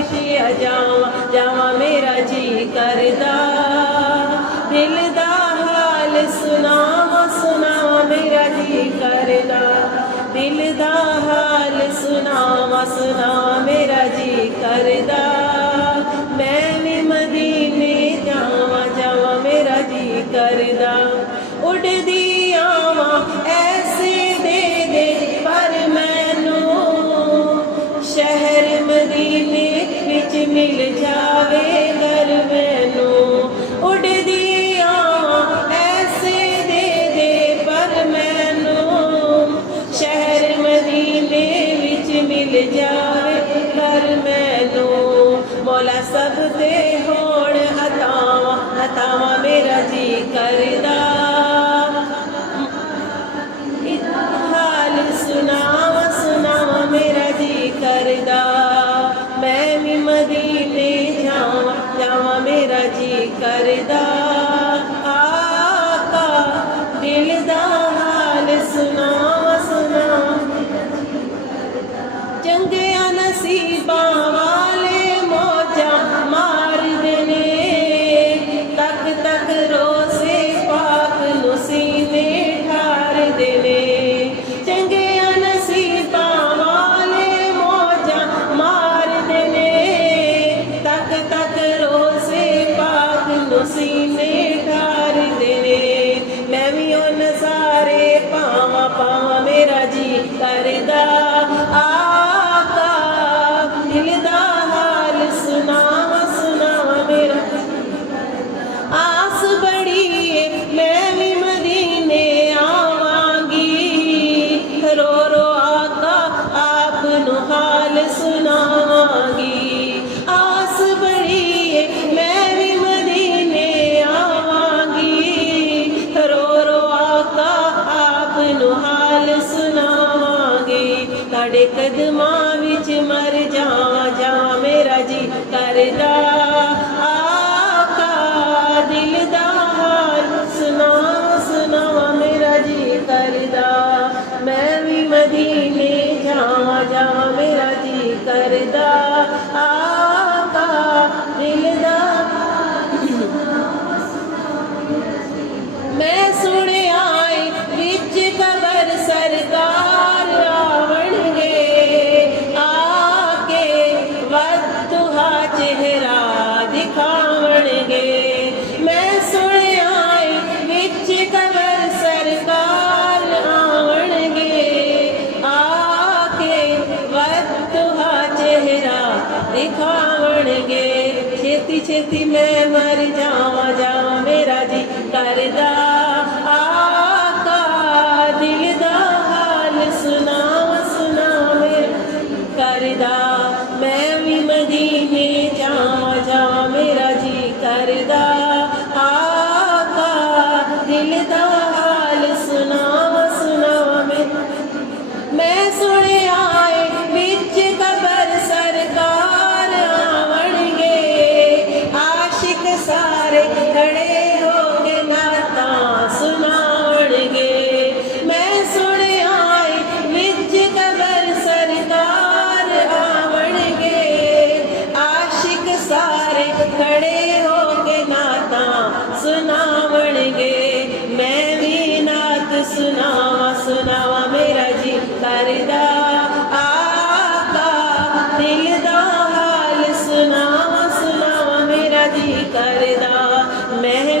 छेतिया जावा जावा मेरा जी करदा। दिल दा हाल सुनावा सुनावा मेरा जी करदा। दिल दा हाल सुनावा सुनावा मेरा जी करदा। मैं भी मदीने जावा जावा मेरा जी करदा। उड़दी आवा ऐसे दे दे पर मैनू शहर मदीने विच मिल जावे घर मैनू। उड़दी आवा ऐसे दे दे पर मैनू शहर मदीने विच मिल जावे घर मैनू। मौला सब ते होण अतावा अतावा मेरा जी करदा। हाल सुनावा सुनावा मेरा जी करदा। मैं भी मदीने जावा जावा मेरा जी करदा। आका दिल दा हाल सुनावा सुनावा। चंगिया नसीबा वाले मौजा मार देने तक तक रोज़े पाक नू सीने ठार देने। चंगिया नसीबा वाले मौजा मार देने तक तक रोज़े पाक नू सीने ठार देने। मैं भी ओ नज़ारे पावा पावा मेरा जी करदा। आका दिल दा हाल सुनावा सुनावा मेरा। आस बड़ी है मैं भी मदीने आवांगी। रो रो आका आप नु हाल सुनावांगी। आस बड़ी है मैं भी मदीने आवांगी। रो रो आका आप नु हाल सुनावांगी। ताड़े कदमां विच मर जावा जावा मेरा जी करदा। आका दिल दा हाल सुनावा सुनावा मेरा जी करदा। मैं भी मदीने जावा जावा मेरा जी करदा। आका दिल दा मैं सुनिया विच कबर सरकार आवणगे आके वद्दुहा चेहरा दिखावणगे। मैं सुनिया विच कबर सरकार आवणगे आके वद्दुहा चेहरा दिखावणगे। छेती छेती मैं मर जावा जावा मेरा जी करदा। आका दिल दा हाल सुनावा सुनावा मेरा करदा। मैं भी मदीने जावा जावा मेरा जी करदा। आका दिल दा हाल सुनावा सुनावा मेरा। मैं सुनिया विच कबर सरकार आवणगे आशिक सारे खड़े होके नाता सुनावणगे। मैं सुनिया विच कबर सरकार आवणगे आशिक सारे खड़े होके नाता सुनावणगे। मैं भी नात सुनावा सुनावा मेरा जी करदा। आका दिल दा हाल सुनावा सुनावा मेरा जी करदा। मैं